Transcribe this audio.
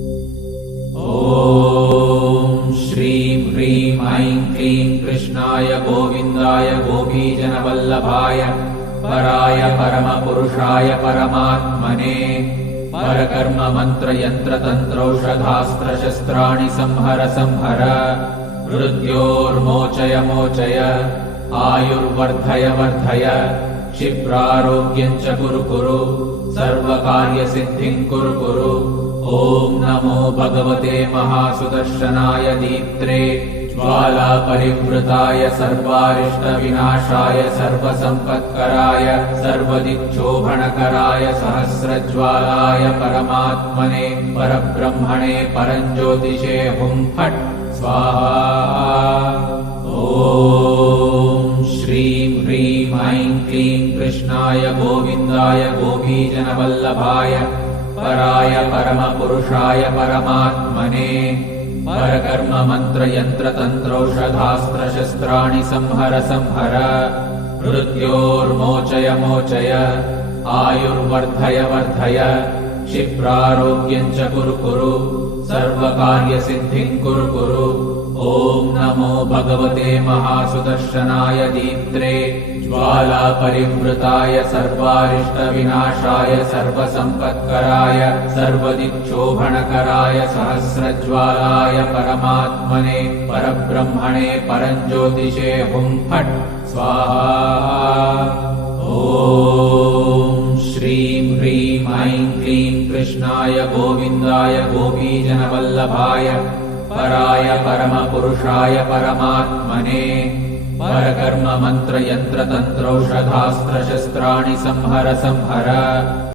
ॐ श्रीं ह्रीं ऐं क्लीं कृष्णाय गोविन्दाय गोपीजनवल्लभाय पराय परमपुरुषाय परमात्मने परकर्म मंत्र यंत्र तंत्रौषधास्त्र शस्त्राणि संहर संहर मृत्योर्मोचय मोचय आयुर्वर्धय वर्धय क्षिप्रारोग्यं च कुरु कुरु सर्वकार्यसिद्धिं कुरु कुरु। ॐ नमो भगवते महासुदर्शनाय दीप्त्रे ज्वालापरिवृताय सर्वारिष्टविनाशाय सर्वसम्पत्कराय सर्वदिक्शोभनकराय सहस्रज्वालाय परमात्मने परब्रह्मणे परञ्ज्योतिषे हुं फट् स्वाहा। ॐ श्रीं ह्रीं ऐं क्लीं कृष्णाय गोविन्दाय गोपीजनवल्लभाय पराय परमपुरुषाय परमात्मने परकर्म मंत्र यंत्र तंत्रौषधास्त्र शस्त्राणि संहर संहर मृत्योर्मोचय मोचय आयुर्वर्धय वर्धय क्षिप्रारोग्यं च कुरु कुरु सर्वकार्यसिद्धिं कुरु कुरु। ॐ नमो भगवते महासुदर्शनाय दीप्त्रे ज्वालापरिवृताय सर्वारिष्टविनाशाय सर्वसम्पत्कराय सर्वदिक्शोभनकराय सहस्रज्वालाय परमात्मने परब्रह्मणे परञ्ज्योतिषे हुं फट् स्वाहा। ॐ श्रीं ह्रीं ऐं क्लीं कृष्णाय गोविन्दाय गोपीजनवल्लभाय पराय परमपुरुषाय परमात्मने परकर्म मंत्र यंत्र तंत्रौषधास्त्र शस्त्राणि संहर संहर